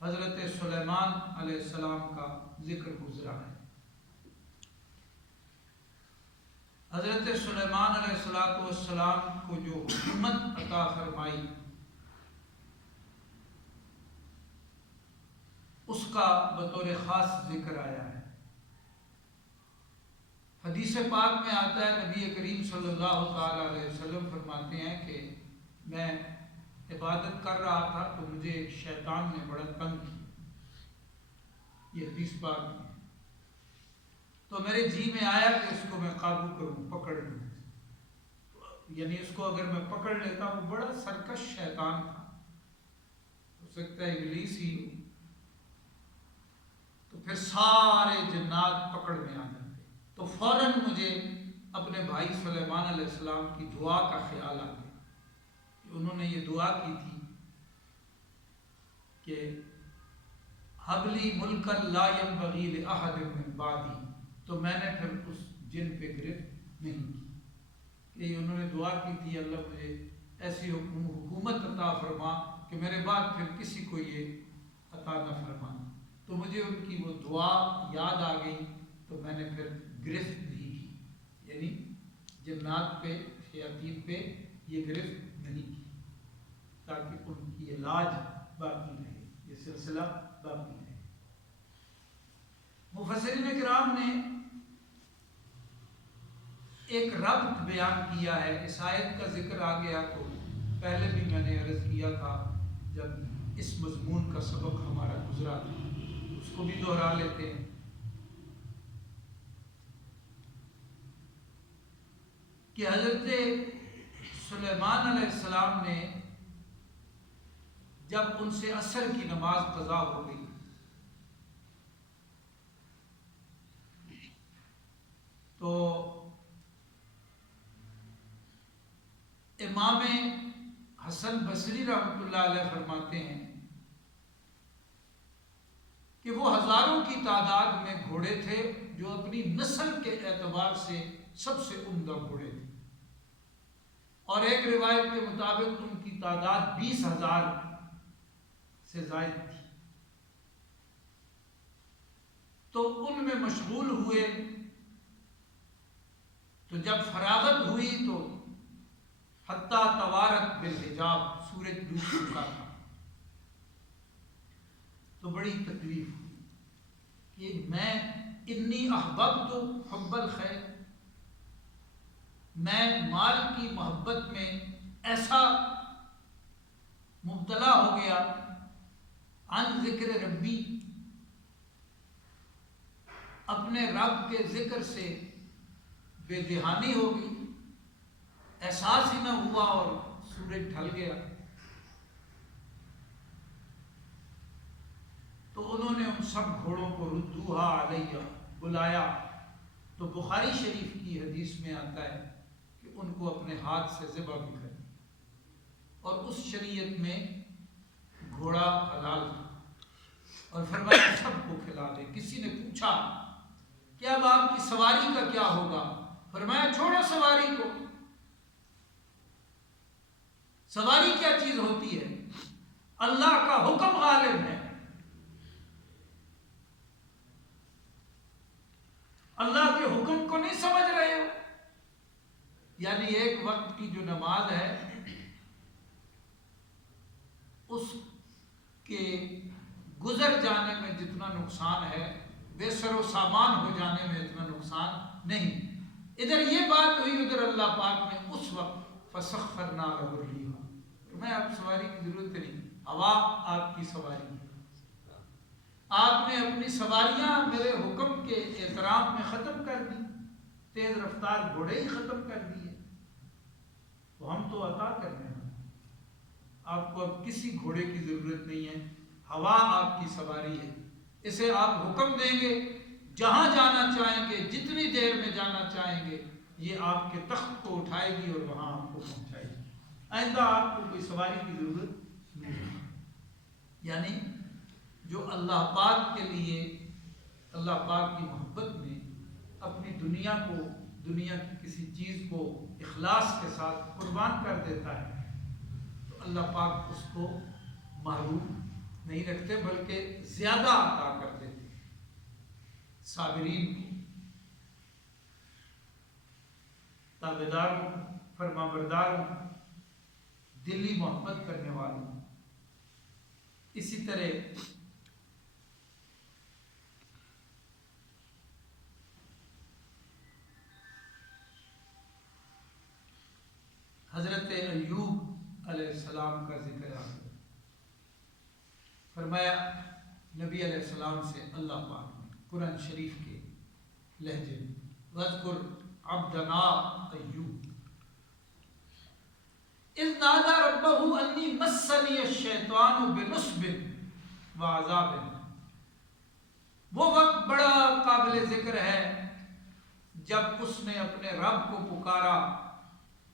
حضرت سلیمان علیہ السلام کا ذکر گزرا ہے۔ حضرت سلیمان علیہ السلام کو جو حکمت عطا فرمائی اس کا بطور خاص ذکر آیا ہے۔ حدیث پاک میں آتا ہے، نبی کریم صلی اللہ تعالی علیہ وسلم فرماتے ہیں کہ میں عبادت کر رہا تھا تو مجھے ایک شیطان نے بڑا تنگ کیا، یہ حدیث پاک میں ہے، تو میرے جی میں آیا کہ اس کو میں قابو کروں، پکڑ لوں، یعنی اس کو اگر میں پکڑ لیتا ہوں، بڑا سرکش شیطان تھا، ہو سکتا ہے ابلیس ہی ہو، تو پھر سارے جنات پکڑ میں آ جاتے، تو فوراً مجھے اپنے بھائی سلیمان علیہ السلام کی دعا کا خیال آ گیا کہ انہوں نے یہ دعا کی تھی کہ حب لی ملکا لا ینبغی لأحد من بعدی، تو میں نے پھر اس جن پہ گرفت نہیں کی کہ انہوں نے دعا کی تھی اللہ مجھے ایسی حکومت عطا فرما کہ میرے بعد پھر کسی کو یہ عطا نہ فرمانا، تو مجھے ان کی وہ دعا یاد آ گئی، تو میں نے پھر گرفت نہیں کی، یعنی جنات پہ شیاطین پہ یہ گرفت نہیں کی، تاکہ ان کی علاج باقی رہے، یہ سلسلہ باقی رہے۔ مفسرین کرام نے ایک ربط بیان کیا ہے، اس آیت کا ذکر آ گیا تو پہلے بھی میں نے عرض کیا تھا جب اس مضمون کا سبق ہمارا گزرا تھا، اس کو بھی دہرا لیتے ہیں کہ حضرت سلیمان علیہ السلام نے جب ان سے عصر کی نماز قضا ہو گئی تو امام حسن بصری رحمۃ اللہ علیہ فرماتے ہیں کہ وہ ہزاروں کی تعداد میں گھوڑے تھے جو اپنی نسل کے اعتبار سے سب سے عمدہ گھوڑے تھے، اور ایک روایت کے مطابق ان کی تعداد 20,000 سے زائد تھی، تو ان میں مشغول ہوئے، تو جب فراغت ہوئی تو حتیٰ توارت بالحجاب، سورج ڈوب چکا تھا، تو بڑی تکلیف ہوئی کہ میں انی احببت حب الخیر، میں مال کی محبت میں ایسا مبتلا ہو گیا، عن ذکر ربی، اپنے رب کے ذکر سے بے دہانی ہو گئی، احساس ہی نہ ہوا اور سورج ڈھل گیا۔ تو انہوں نے ان سب گھوڑوں کو ردوہا علیہ، بلایا، تو بخاری شریف کی حدیث میں آتا ہے کہ ان کو اپنے ہاتھ سے ذبح بھی کر دیا، اور اس شریعت میں گھوڑا حلال تھا، اور فرمایا سب کو کھلا دے۔ کسی نے پوچھا کہ اب آپ کی سواری کا کیا ہوگا؟ فرمایا چھوڑو سواری کو، سواری کیا چیز ہوتی ہے؟ اللہ کا حکم غالب ہے، اللہ کے حکم کو نہیں سمجھ رہے ہو؟ یعنی ایک وقت کی جو نماز ہے اس کے گزر جانے میں جتنا نقصان ہے، بے سر و سامان ہو جانے میں اتنا نقصان نہیں۔ ادھر یہ بات ہوئی، ادھر اللہ پاک نے اس وقت فسخرنا لہ الریح، میں آپ سواری کی ضرورت نہیں، ہوا آپ کی سواری ہے، آپ نے اپنی سواریاں میرے حکم کے احترام میں ختم کر دی، تیز رفتار گھوڑے ہی ختم کر دیے، تو ہم تو عطا کر رہے ہیں، آپ کو اب کسی گھوڑے کی ضرورت نہیں ہے، ہوا آپ کی سواری ہے، اسے آپ حکم دیں گے، جہاں جانا چاہیں گے، جتنی دیر میں جانا چاہیں گے، یہ آپ کے تخت کو اٹھائے گی اور وہاں آپ کو پہنچائے گی، آئندہ آپ کو کوئی سواری کی ضرورت نہیں ہے۔ یعنی جو اللہ پاک کے لیے، اللہ پاک کی محبت میں اپنی دنیا کو، دنیا کی کسی چیز کو اخلاص کے ساتھ قربان کر دیتا ہے، تو اللہ پاک اس کو محروم نہیں رکھتے بلکہ زیادہ عطا کر دیتے صابرین کو، تابعداروں، فرمانبرداروں، دلی محبت کرنے والوں۔ اسی طرح حضرت ایوب علیہ السلام کا ذکر ہے، فرمایا نبی علیہ السلام سے اللہ پاک نے قرآن شریف کے لہجے میں وَاذْكُرْ عَبْدَنَا ایوب اِذْ نَادَى رَبَّهُ أَنِّي مَسَّنِيَ الشَّيْطَانُ بِنُصْبٍ وَعَذَابٍ۔ وہ وقت بڑا قابل ذکر ہے جب اس نے اپنے رب کو پکارا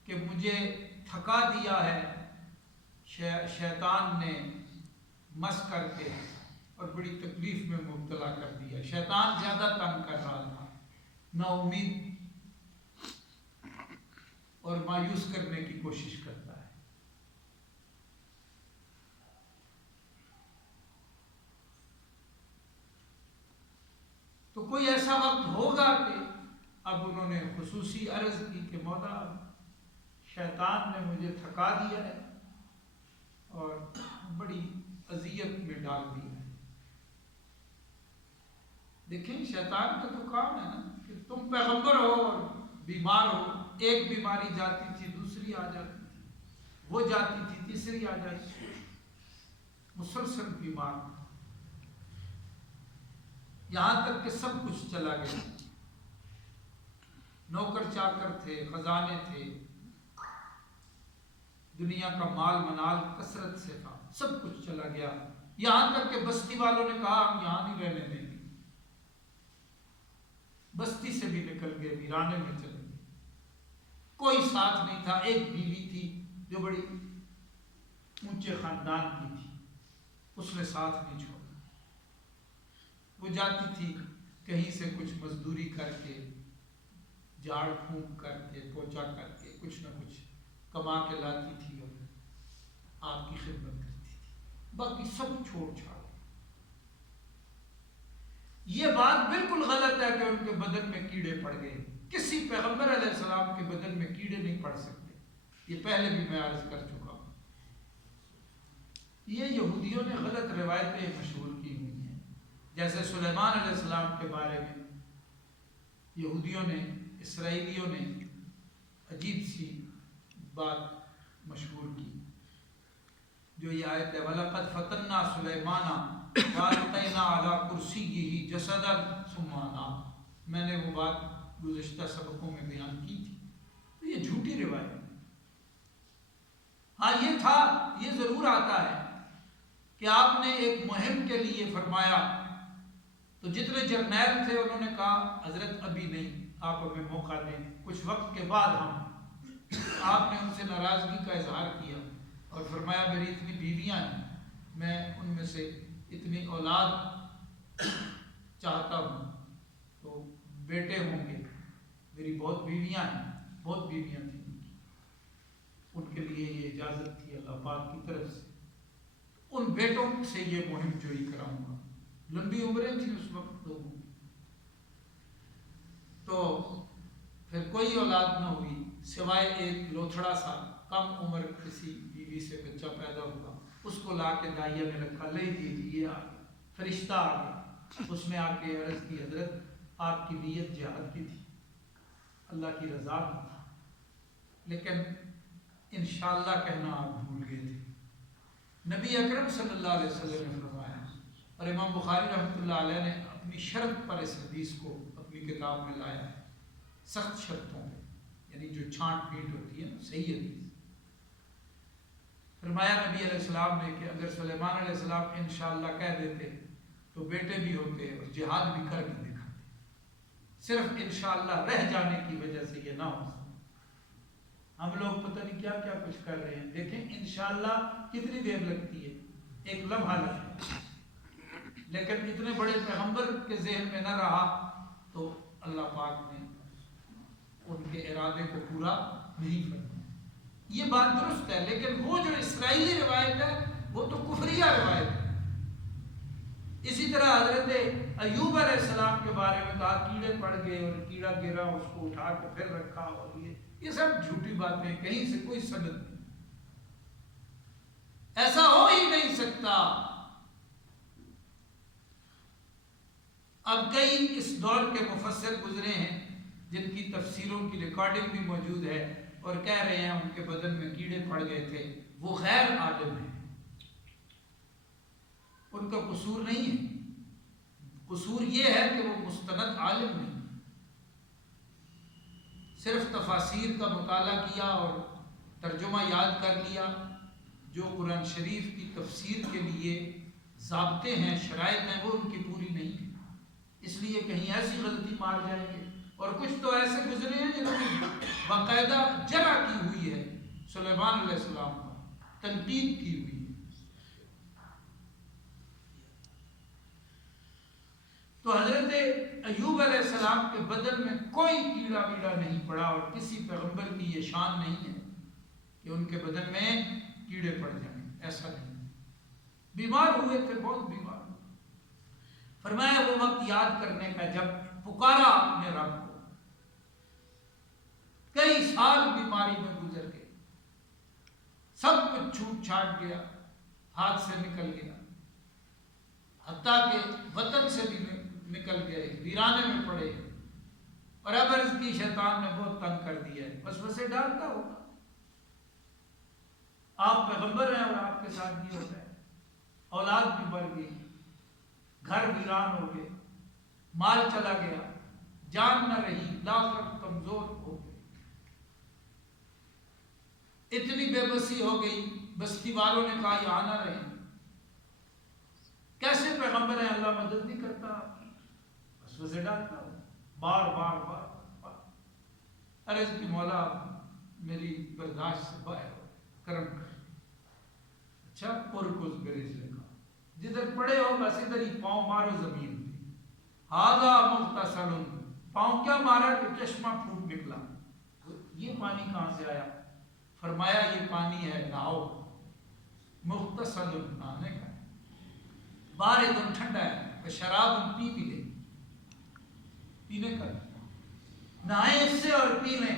کہ مجھے تھکا دیا ہے شیطان نے مس کر کے اور بڑی تکلیف میں مبتلا کر دیا۔ شیطان زیادہ تنگ کر رہا تھا، نا امید اور مایوس کرنے کی کوشش کرتا ہے۔ تو کوئی ایسا وقت ہوگا کہ اب انہوں نے خصوصی عرض کی کہ مولا شیطان نے مجھے تھکا دیا ہے اور بڑی اذیت میں ڈال دیا ہے۔ دیکھیں شیطان کا تو کام ہے نا کہ تم پیغمبر ہو اور بیمار ہو، ایک بیماری جاتی تھی دوسری آ جاتی تھی، وہ جاتی تھی تیسری آ جاتی تھی، مسلسل بیمار تھا، یہاں تک کہ سب کچھ چلا گیا، نوکر چاکر تھے، خزانے تھے، دنیا کا مال منال کثرت سے تھا، سب کچھ چلا گیا، یہاں تک کہ بستی والوں نے کہا ہم یہاں نہیں رہنے دیں گے، بستی سے بھی نکل گئے، ویرانے میں چلے گئے، کوئی ساتھ نہیں تھا۔ ایک بیوی تھی جو بڑی اونچے خاندان کی تھی، اس نے ساتھ نہیں چھوڑا، وہ جاتی تھی کہیں سے کچھ مزدوری کر کے، جھاڑ پھونک کر کے، پوچھا کر کے، کچھ نہ کچھ کما کے لاتی تھی اور آپ کی خدمت کرتی تھی، باقی سب چھوڑ چھاڑ۔ یہ بات بالکل غلط ہے کہ ان کے بدن میں کیڑے پڑ گئے، کسی پیغمبر علیہ السلام کے بدن میں کیڑے نہیں پڑ سکتے، یہ پہلے بھی میں عرض کر چکا ہوں۔ یہ یہودیوں نے غلط روایتیں مشہور کی ہوئی ہیں، جیسے سلیمان علیہ السلام کے بارے میں یہودیوں نے، اسرائیلیوں نے عجیب سی بات مشہور کی، جو یہ آیت ہے وَلَقَدْ فَتَنَّا سُلَيْمَانَ وَأَلْقَيْنَا عَلَى كُرْسِيِّهِ جَسَدًا ثُمَّ أَنَابَ۔ میں نے وہ بات گزشتہ سبقوں میں بیان کی تھی، تو یہ جھوٹی روایت ہے۔ ہاں یہ تھا، یہ ضرور آتا ہے کہ آپ نے ایک مہم کے لیے فرمایا تو جتنے جرنیل تھے انہوں نے کہا حضرت ابھی نہیں، آپ ہمیں موقع دیں، کچھ وقت کے بعد ہم۔ آپ نے ان سے ناراضگی کا اظہار کیا اور فرمایا میری اتنی بیویاں ہیں، میں ان میں سے اتنی اولاد چاہتا ہوں، تو بیٹے ہوں گے، میری بہت بیویاں ہیں، بہت بیویاں تھیں ان کے لیے یہ اجازت تھی اللہ پاک کی طرف سے، ان بیٹوں سے یہ مہم جوئی کراؤں گا۔ لمبی عمریں تھیں اس وقت لوگوں کی، تو پھر کوئی اولاد نہ ہوئی سوائے ایک لوتھڑا سا کم عمر کسی بیوی سے بچہ پیدا ہوا، اس کو لا کے دائیا میں رکھا، لے دیجیے، آ گیا فرشتہ آ گیا، اس نے آ کے عرض کی حضرت آپ کی نیت جہاد کی تھی، اللہ کی رضا کی تھی، لیکن انشاءاللہ کہنا آپ بھول گئے تھے۔ نبی اکرم صلی اللہ علیہ وسلم نے فرمایا، اور امام بخاری رحمۃ اللہ علیہ نے اپنی شرط پر اس حدیث کو اپنی کتاب میں لایا ہے، سخت شرطوں پہ، یعنی جو چھانٹ پیٹ ہوتی ہے نا، صحیح حدیث۔ فرمایا نبی علیہ السلام نے کہ اگر سلیمان علیہ السلام انشاءاللہ کہہ دیتے تو بیٹے بھی ہوتے اور جہاد بھی کر کے دکھاتے، صرف انشاءاللہ رہ جانے کی وجہ سے یہ نہ ہو سکتا۔ ہم لوگ پتہ نہیں کیا کیا کچھ کر رہے ہیں، دیکھیں انشاءاللہ کتنی دیر لگتی ہے، ایک لمحہ لگتا ہے، لیکن اتنے بڑے پیغمبر کے ذہن میں نہ رہا تو اللہ پاک نے ان کے ارادے کو پورا نہیں فرمایا۔ یہ بات درست ہے، لیکن وہ جو اسرائیلی روایت ہے وہ تو کفریہ روایت ہے، بارے میں کہا کیڑے پڑ گئے اور کیڑا گرا اس کو اٹھا کے پھر رکھا، اور یہ سب جھوٹی باتیں، کہیں سے کوئی سند نہیں، ایسا ہو ہی نہیں سکتا۔ اب کئی اس دور کے مفسر گزرے ہیں جن کی تفسیروں کی ریکارڈنگ بھی موجود ہے، اور کہہ رہے ہیں ان کے بدن میں کیڑے پڑ گئے تھے، وہ غیر عالم ہیں، ان کا قصور نہیں ہے، قصور یہ ہے کہ وہ مستند عالم نہیں، صرف تفاسیر کا مطالعہ کیا اور ترجمہ یاد کر لیا، جو قرآن شریف کی تفسیر کے لیے ضابطے ہیں، شرائط ہیں، وہ ان کی پوری نہیں ہے، اس لیے کہیں ایسی غلطی مار جائیں گے۔ اور کچھ تو ایسے گزرے ہیں جنہوں نے باقاعدہ جرح کی ہوئی ہے سلیمان علیہ السلام پر، تنقید کی ہوئی ہے۔ تو حضرت ایوب علیہ السلام کے بدن میں کوئی کیڑا ویڑا نہیں پڑا، اور کسی پیغمبر کی یہ شان نہیں ہے کہ ان کے بدن میں کیڑے پڑ جائیں، ایسا نہیں۔ بیمار ہوئے تھے، بہت بیمار ہوئے، فرمایا وہ وقت یاد کرنے کا جب پکارا اپنے رب کو، کئی سال بیماری میں گزر گئے، سب کچھ چھوٹ چھاٹ گیا، ہاتھ سے نکل گیا، حتیٰ کہ وطن سے بھی نکل گئے، ویرانے میں پڑے، اور اب عرض کی شیطان نے بہت تنگ کر دیا ہے، وسوسے ڈالتا ہوگا، آپ پیغمبر ہیں اور آپ کے ساتھ یہ ہوتا ہے، اولاد بھی بڑھ گئی، گھر ویران ہو گئے، مال چلا گیا، جان نہ رہی، لاقت کمزور ہو گئے، اتنی بے بسی ہو گئی، بستی والوں نے کہا یہاں نہ رہیں، کیسے پیغمبر ہیں، اللہ مدد نہیں کرتا آپ کی، وسوسے ڈالتا ہوں، بار بار بار بار، عرض کی مولا میری برداشت سے باہر ہو، کرم کر، اچھا پرکز گریز لگا، جدھر پڑے ہو بس ادھر ہی پاؤں مارو زمین پہ، ہاذا مغتسل، پاؤں کیا مارا کہ چشمہ پھوٹ نکلا، یہ پانی کہاں سے آیا؟ فرمایا یہ پانی ہے ناؤ، مغتسل نہانے کا، بارد ٹھنڈا ہے، شراب پی بھی لے، پینے کا، نہائیں اس سے اور پی لیں،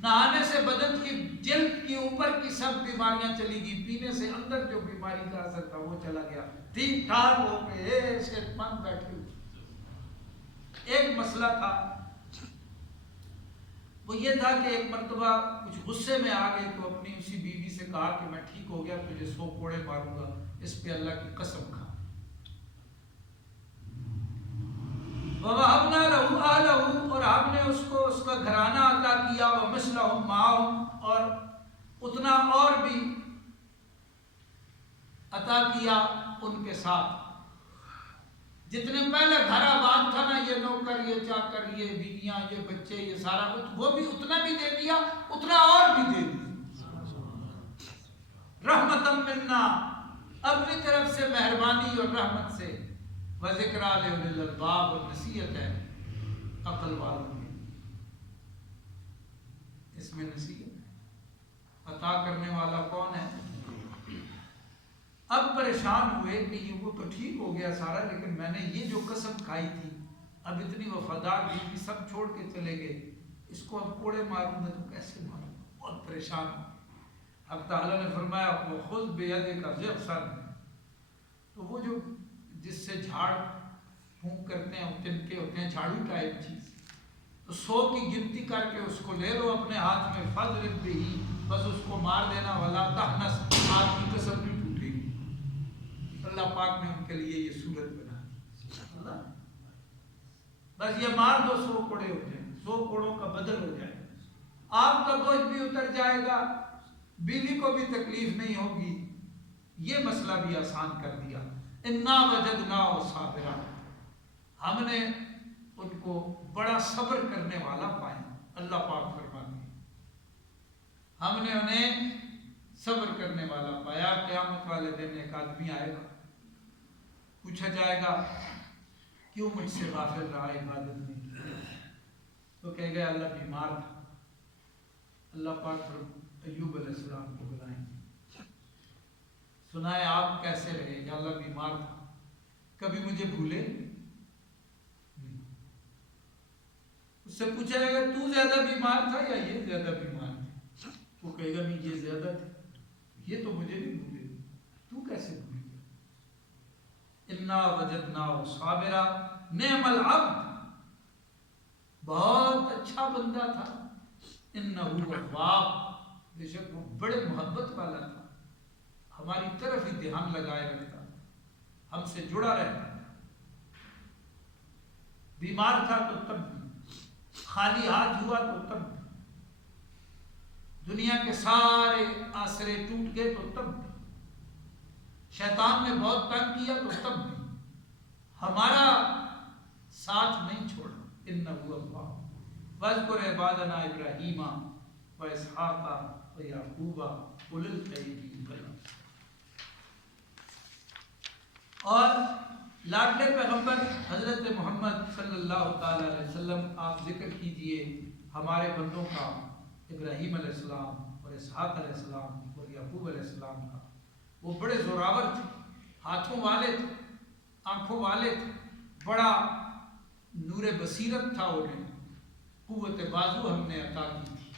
نہانے سے بدن کی جلد کے اوپر کی سب بیماریاں چلی گئی، پینے سے اندر جو بیماری کا اثر تھا وہ چلا گیا، ٹھیک ٹھاک ہو کے صحت مند بیٹھے ہوئے۔ ایک مسئلہ تھا، وہ یہ تھا کہ ایک مرتبہ کچھ غصے میں آ گئے تو اپنی اسی بیوی سے کہا کہ میں ٹھیک ہو گیا، تجھے 100 کوڑے ماروں گا، اس پہ اللہ کی قسم کھا۔ وَوَهَبْنَا لَهُ أَهْلَهُ، اور ہم نے اس کو اس کا گھرانہ عطا کیا، وَمِثْلَهُمْ مَعَهُمْ، اور اتنا اور بھی عطا کیا ان کے ساتھ، جتنے پہلے گھر آباد تھا نا، یہ نوکر، یہ چاکر، یہ بیویاں، یہ بچے، یہ سارا کچھ، وہ بھی اتنا بھی دے دیا، اتنا اور بھی دے دیا، رحمتم منا، اپنی طرف سے مہربانی اور رحمت سے، وذکریٰ لأولی الالباب، اور نصیحت ہے عقل والوں میں، اس میں نصیحت ہے، عطا کرنے والا کون ہے؟ اب پریشان ہوئے کہ یہ وہ تو ٹھیک ہو گیا سارا، لیکن میں نے یہ جو قسم کھائی تھی، اب اتنی وفادار بیوی سب چھوڑ کے چلے گئے، اس کو اب کوڑے ماروں گا تو کیسے ماروں گا، بہت پریشان ہوں۔ اب تعالیٰ نے فرمایا وَخُذْ بِيَدِكَ ضِغْثًا، تو وہ جو جس سے جھاڑ پھونک کرتے ہیں، تنکے ہوتے ہیں، جھاڑو ٹائپ چیز، تو 100 کی گنتی کر کے اس کو لے لو اپنے ہاتھ میں، فَضْرِبْ بِهِ، بس اس کو مار دینا، وَلَا تَحْنَثْ، آپ کی قسم نہیں ٹوٹے گی۔ اللہ پاک نے ان کے لیے یہ صورت بنا دی، بس یہ مار دو، 100 کوڑے ہو جائیں، 100 کوڑوں کا بدل ہو جائے، آپ کا بوجھ بھی اتر جائے گا، بیوی کو بھی تکلیف نہیں ہوگی، یہ مسئلہ بھی آسان کر دیا۔ اِنَّا وَجَدْنَاهُ صَابِرًا، ہم نے ان کو بڑا صبر کرنے والا پایا، اللہ پاک فرماتے ہیں ہم نے انہیں صبر کرنے والا پایا۔ قیامت والے دن ایک آدمی آئے گا، پوچھا جائے گا کیوں مجھ سے غافل رہا، عبادت نہیں کی، تو کہے گا اللہ بیمار تھا، اللہ پاک ایوب علیہ السلام کو بلائیں، سنائے آپ کیسے رہے، یا اللہ بیمار تھا، کبھی مجھے بھولے نہیں، اس سے پوچھا جائے گا تو زیادہ بیمار تھا یا یہ زیادہ بیمار تھا؟ وہ کہے گا نہیں یہ زیادہ تھے، یہ تو مجھے نہیں بھولے، تو کیسے بھول گیا؟ انا وجدناہ صابرا نعم العبد، بہت اچھا بندہ تھا، انہ اواب، بے شک وہ بڑے محبت والا تھا، ہماری طرف ہی دھیان لگائے رکھتا، ہم سے جڑا رہتا، بیمار تھا تو تب بھی، خالی ہاتھ ہوا تو تب بھی، دنیا کے سارے آسرے ٹوٹ گئے تو تب بھی، شیطان نے بہت تنگ کیا تو تب بھی ہمارا ساتھ نہیں چھوڑا۔ انہ اواب واذکر عبادنا ابراہیم واسحاق ویعقوب اولی الایدی والابصار۔ اور لاڈلے پیغمبر حضرت محمد صلی اللہ تعالی علیہ وسلم، آپ ذکر کیجئے ہمارے بندوں کا، ابراہیم علیہ السلام اور اسحاق علیہ السلام اور یعقوب علیہ السلام کا۔ وہ بڑے زوراور تھے، ہاتھوں والے تھے، آنکھوں والے تھے، بڑا نور بصیرت تھا انہیں، قوت بازو ہم نے عطا کی تھی،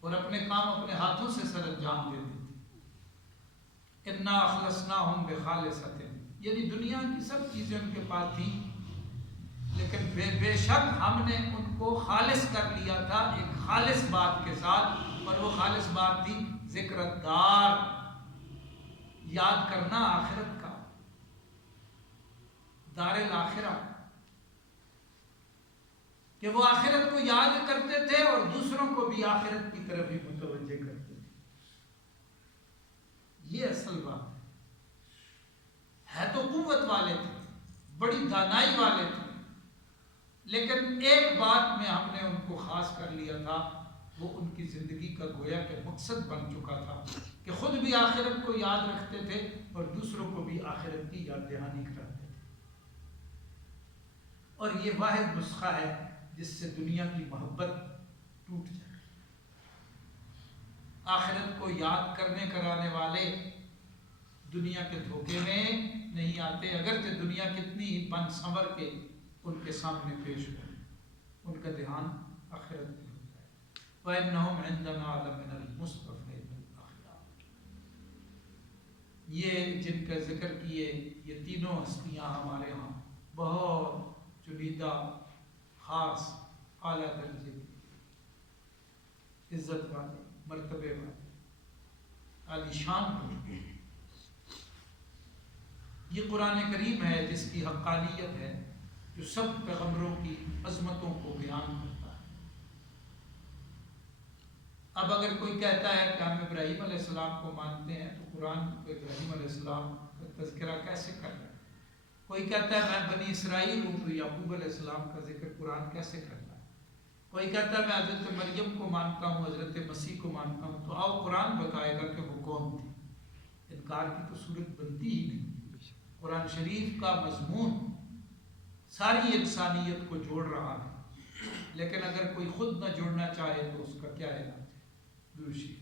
اور اپنے کام اپنے ہاتھوں سے سر انجام دیتے تھے۔ انا اخلصناہم بخالصۃ، یعنی دنیا کی سب چیزیں ان کے پاس تھیں، لیکن بے شک ہم نے ان کو خالص کر لیا تھا ایک خالص بات کے ساتھ، اور وہ خالص بات تھی ذکر الدار، یاد کرنا آخرت کا، دار الاخرہ، کہ وہ آخرت کو یاد کرتے تھے اور دوسروں کو بھی آخرت کی طرف ہی متوجہ کرتے تھے۔ یہ اصل بات ہے تو قوت والے تھے، بڑی دانائی والے تھے، لیکن ایک بات میں ہم نے ان کو خاص کر لیا تھا، وہ ان کی زندگی کا گویا کہ مقصد بن چکا تھا کہ خود بھی آخرت کو یاد رکھتے تھے اور دوسروں کو بھی آخرت کی یاد دہانی کراتے تھے۔ اور یہ واحد نسخہ ہے جس سے دنیا کی محبت ٹوٹ جائے۔ آخرت کو یاد کرنے کرانے والے دنیا کے دھوکے میں نہیں آتے، اگرچہ دنیا کتنی بن سنور کے ان کے سامنے پیش ہو، ان کا دھیان آخرت میں ہوتا ہے۔ وَإِنَّهُمْ عِنْدَنَا لَمِنَ الْمُصْطَفَيْنَ الْأَخْيَارِ۔ یہ جن کا ذکر کیے، یہ تینوں ہستیاں ہمارے ہاں بہت چنیدہ، خاص، اعلیٰ درجے، عزت والے، مرتبے والے، عالی شان ہوتے ہیں۔ یہ قرآن کریم ہے جس کی حقانیت ہے، جو سب پیغمبروں کی عظمتوں کو بیان کرتا ہے۔ اب اگر کوئی کہتا ہے کہ ہم ابراہیم علیہ السلام کو مانتے ہیں، تو قرآن کو ابراہیم علیہ السلام کا تذکرہ کیسے کر رہا ہے؟ کوئی کہتا ہے میں بنی اسرائیل ہوں، تو یعقوب علیہ السلام کا ذکر قرآن کیسے کرتا ہے؟ کوئی کہتا ہے میں حضرت مریم کو مانتا ہوں، حضرت مسیح کو مانتا ہوں، تو آؤ قرآن بتائے گا کہ وہ کون تھے۔ انکار کی تو صورت بنتی ہی نہیں۔ قرآن شریف کا مضمون ساری انسانیت کو جوڑ رہا ہے، لیکن اگر کوئی خود نہ جڑنا چاہے تو اس کا کیا علاج ہے؟ درود شریف۔